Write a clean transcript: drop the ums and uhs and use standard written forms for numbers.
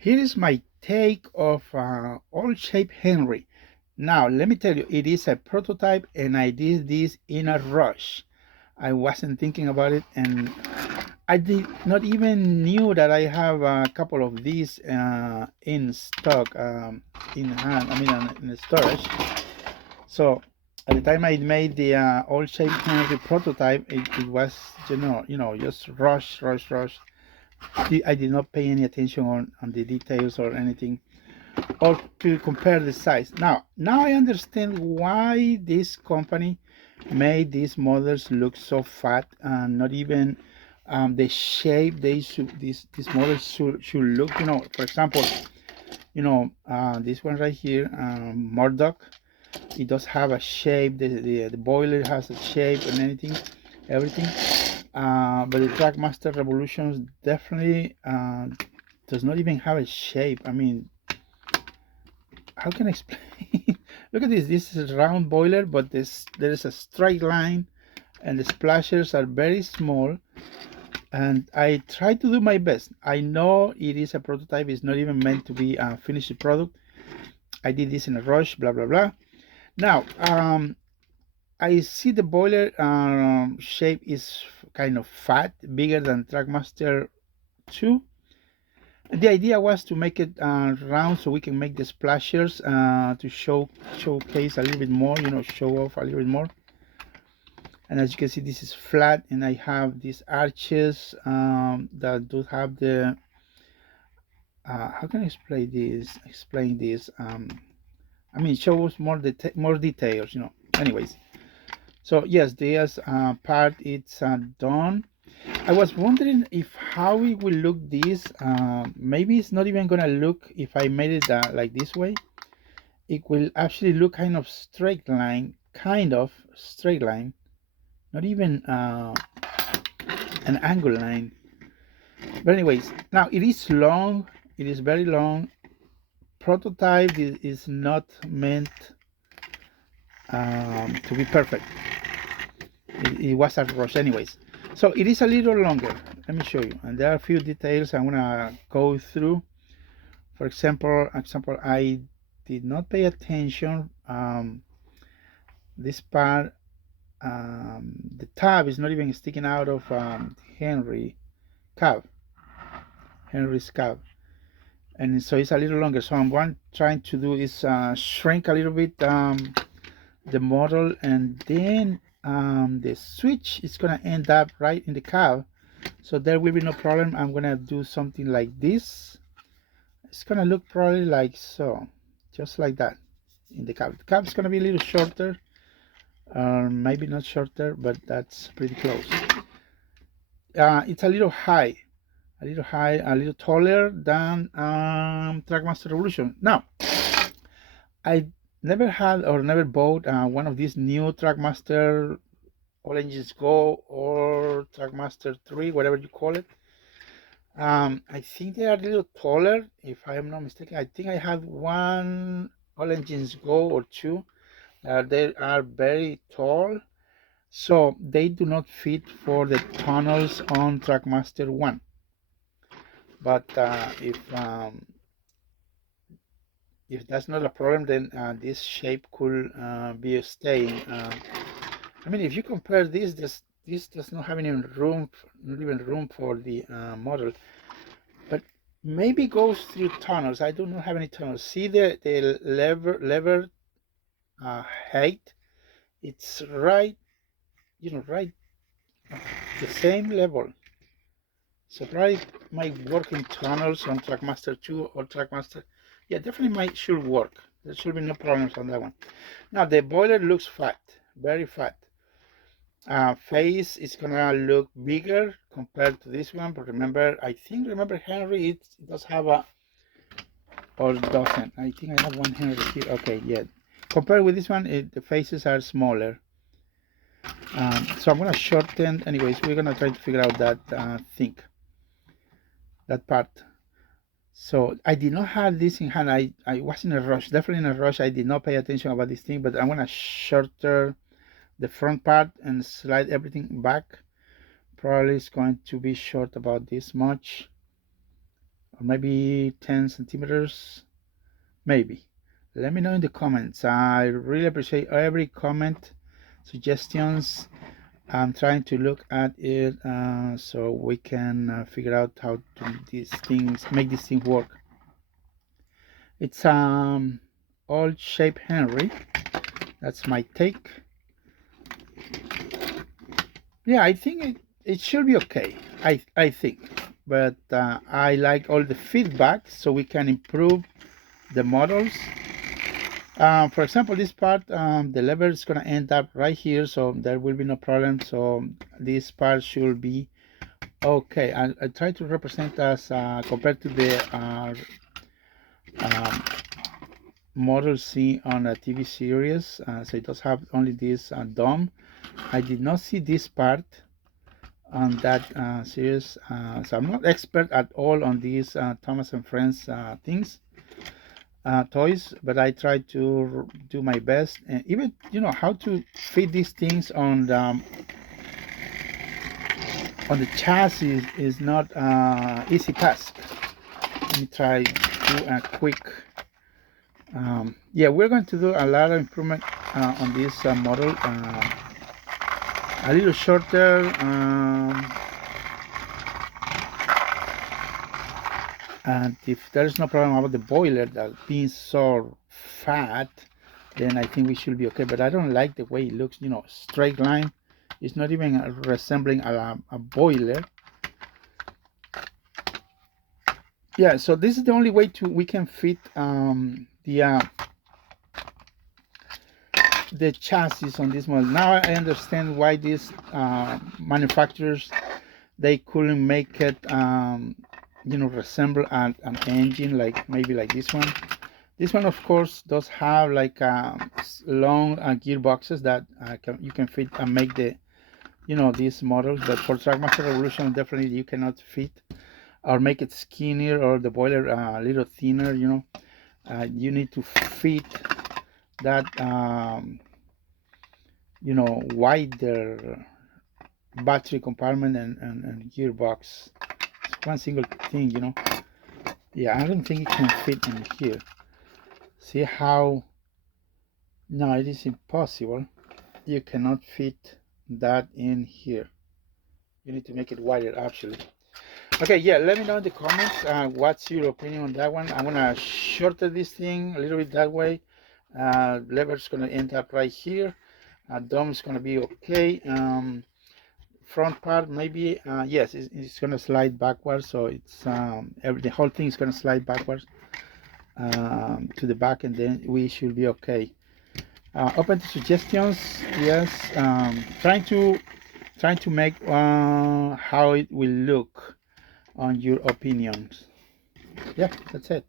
Here is my take of all shape Henry. Now, let me tell you, it is a prototype and I did this in a rush. I wasn't thinking about it, and I did not even knew that I have a couple of these in stock, in hand, I mean, in the storage. So at the time I made the all shape Henry prototype, it was, just rush. I did not pay any attention on the details or anything, or to compare the size. Now I understand why this company made these models look so fat, and not even the shape they should these models should look. For example, this one right here, Murdoch. It does have a shape. The boiler has a shape and everything. But the Trackmaster Revolutions definitely does not even have a shape. I mean, how can I explain? Look at this. This is a round boiler, but there is a straight line, and the splashers are very small. And I try to do my best. I know it is a prototype. It's not even meant to be a finished product. I did this in a rush. Blah blah blah. Now, I see the boiler shape is kind of fat, bigger than Trackmaster 2. The idea was to make it round so we can make the splashers to showcase a little bit more, show off a little bit more. And as you can see, this is flat, and I have these arches that do have the how can I explain this I mean, shows more details, anyways. So yes, this part it's done. I was wondering if how it will look this. Maybe it's not even gonna look if I made it like this way. It will actually look kind of straight line, not even an angle line. But anyways, now it is long. It is very long. Prototype is not meant to be perfect. It was a rush, anyways. So it is a little longer. Let me show you. And there are a few details I'm gonna go through. For example, I did not pay attention. This part, the tab is not even sticking out of Henry's cab, and so it's a little longer. So I'm trying to do is shrink a little bit the model, and then the switch is gonna end up right in the cab, so there will be no problem. I'm gonna do something like this. It's gonna look probably like so, just like that in the cab. The cab is gonna be a little shorter, maybe not shorter, but that's pretty close. It's a little high, a little taller than Trackmaster Revolution. Now, I never had or never bought one of these new Trackmaster All Engines Go or Trackmaster 3, whatever you call it. I think they are a little taller, if I am not mistaken. I think I had one All Engines Go or two. They are very tall, so they do not fit for the tunnels on Trackmaster 1. But if that's not a problem, then this shape could be staying. I mean, if you compare this does not have any room, not even room for the model, but maybe goes through tunnels. I do not have any tunnels. See the lever height? It's right, right the same level. So probably might work in tunnels on Trackmaster 2 or Trackmaster. Yeah, definitely should work. There should be no problems on that one. Now the boiler looks fat, very fat. Face is gonna look bigger compared to this one, but remember Henry, it does have a, or doesn't. I think I have one Henry here. Okay, yeah. Compared with this one, the faces are smaller. So I'm gonna shorten. Anyways, we're gonna try to figure out that thing, that part. So I did not have this in hand. I was in a rush, definitely in a rush. I did not pay attention about this thing, but I'm gonna shorter the front part and slide everything back. Probably it's going to be short about this much. or maybe 10 centimeters, maybe. Let me know in the comments. I really appreciate every comment, suggestions. I'm trying to look at it so we can figure out how to make these things work. It's all shape Henry. That's my take. Yeah, I think it should be okay. I think, but I like all the feedback so we can improve the models. For example, this part, the lever is going to end up right here, so there will be no problem. So this part should be okay. I try to represent as compared to the model C on a TV series. So it does have only this dome. I did not see this part on that series, so I'm not expert at all on these Thomas and Friends things. Toys, but I try to do my best, and even how to fit these things on the chassis is not easy task. Let me try do a quick. Yeah, we're going to do a lot of improvement on this model. A little shorter. And if there's no problem about the boiler that being so fat, then I think we should be okay. But I don't like the way it looks, straight line. It's not even resembling a boiler. Yeah, so this is the only way we can fit the chassis on this model. Now I understand why these manufacturers, they couldn't make it resemble an engine, like maybe like this one. This one, of course, does have like long gearboxes that you can fit and make the these models. But for Trackmaster Revolution, definitely you cannot fit or make it skinnier, or the boiler a little thinner. You need to fit that wider battery compartment and gearbox. It's one single thing, Yeah, I don't think it can fit in here. See how? No, it is impossible. You cannot fit that in here. You need to make it wider, actually. Okay, yeah, let me know in the comments what's your opinion on that one. I'm gonna shorten this thing a little bit that way. Lever's gonna end up right here. Dome is gonna be okay. Front part maybe, yes, it's gonna slide backwards, so it's the whole thing is gonna slide backwards to the back, and then we should be okay. Open to suggestions. Yes, trying to make how it will look on your opinions. Yeah, that's it.